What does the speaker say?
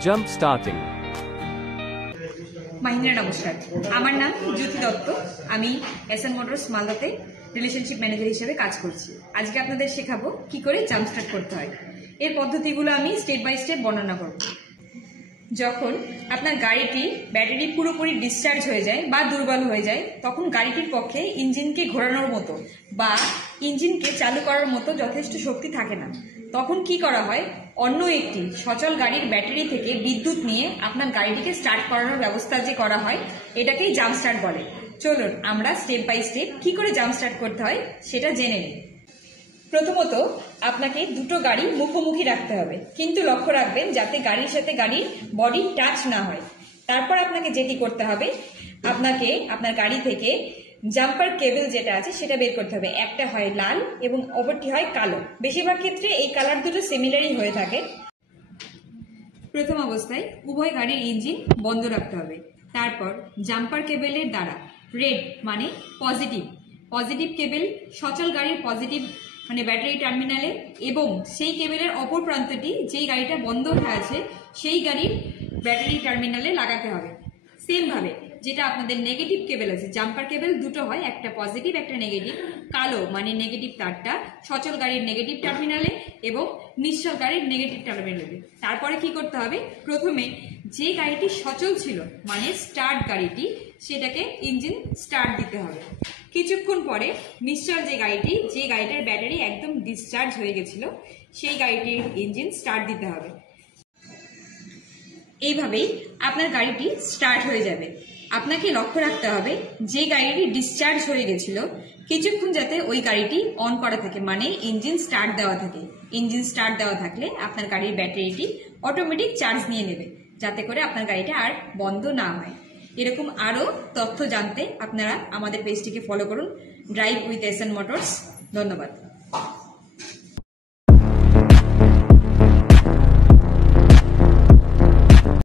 Jump starting. Mahindra नमस्कार আমার নাম জ্যোতি দত্ত আমি এসএন মোটরস মালদাতে রিলেশনশিপ ম্যানেজার হিসেবে কাজ করছি আজকে আপনাদের শেখাবো কি করে জাম্প স্টার্ট করতে হয় এর পদ্ধতিগুলো আমি স্টেপ বাই স্টেপ বর্ণনা করব যখন আপনার গাড়িটি ব্যাটারি পুরোপুরি ডিসচার্জ হয়ে যায় বা দুর্বল হয়ে যায় তখন গাড়িটির পক্ষে ইঞ্জিনকে ঘোরানোর মতো বা ইঞ্জিনকে চালু করার মতো যথেষ্ট শক্তি থাকে না তখন কি করা হয় অন্য একটি সচল গাড়ির ব্যাটারি থেকে বিদ্যুৎ নিয়ে আপনার গাড়িটিকে স্টার্ট করানোর ব্যবস্থা যে করা হয় এটাকেই জাম্প স্টার্ট বলে চলুন আমরা স্টেপ বাই স্টেপ কি করে জাম্প স্টার্ট করতে হয় সেটা জেনে নিই প্রথমত আপনাকে দুটো গাড়ি মুখোমুখি রাখতে হবে কিন্তু লক্ষ্য রাখবেন যাতে গাড়ির সাথে গাড়ির বডি টাচ না হয় তারপর আপনাকে যেটি করতে হবে আপনাকে আপনার গাড়ি থেকে জাম্পার কেবল যেটা আছে সেটা বের করতে হবে একটা হয় লাল এবং অপরটি হয় কালো বেশিরভাগ ক্ষেত্রে এই কালার দুটো সিমিলারই হয়ে থাকে প্রথম অবস্থায় উভয় গাড়ির ইঞ্জিন বন্ধ রাখতে হবে তারপর জাম্পার কেবলের দ্বারা রেড মানে পজিটিভ কেবল সচল গাড়ির পজিটিভ মানে ব্যাটারি টার্মিনালে এবং সেই কেবলের অপর প্রান্তটি যেই গাড়িটা বন্ধ হয়ে আছে সেই গাড়ির ব্যাটারি টার্মিনালে লাগাতে হবে সেম ভাবে যেটা আপনাদের নেগেটিভ কেবল আছে জাম্পার কেবল দুটো হয় একটা পজিটিভ একটা নেগেটিভ কালো মানে নেগেটিভ তারটা সচল গাড়ির নেগেটিভ টার্মিনালে এবং নিশ্চল গাড়ির নেগেটিভ টার্মিনালে তারপরে কি করতে হবে প্রথমে যে গাড়িটি সচল ছিল মানে স্টার্ট গাড়িটি সেটাকে ইঞ্জিন স্টার্ট দিতে হবে কিছুক্ষণ পরে নিশ্চল যে গাড়িটার ব্যাটারি একদম ডিসচার্জ হয়ে গেছিল সেই গাড়িটির ইঞ্জিন স্টার্ট দিতে হবে এইভাবেই আপনার গাড়িটি স্টার্ট হয়ে যাবে আপনাকে লক্ষ্য রাখতে হবে যে গাড়িটি ডিসচার্জ হয়ে গেছিল কিছুক্ষণ যাতে ওই গাড়িটি অন করা থাকে মানে ইঞ্জিন স্টার্ট দেওয়া থাকে ইঞ্জিন স্টার্ট দেওয়া থাকলে আপনার গাড়ির ব্যাটারিটি অটোমেটিক চার্জ নিয়ে নেবে যাতে করে আপনার গাড়িটা আর বন্ধ না হয় এরকম আরো তথ্য জানতে আপনারা আমাদের পেজটিকে ফলো করুন ড্রাইভ উইথ এসএন মোটরস ধন্যবাদ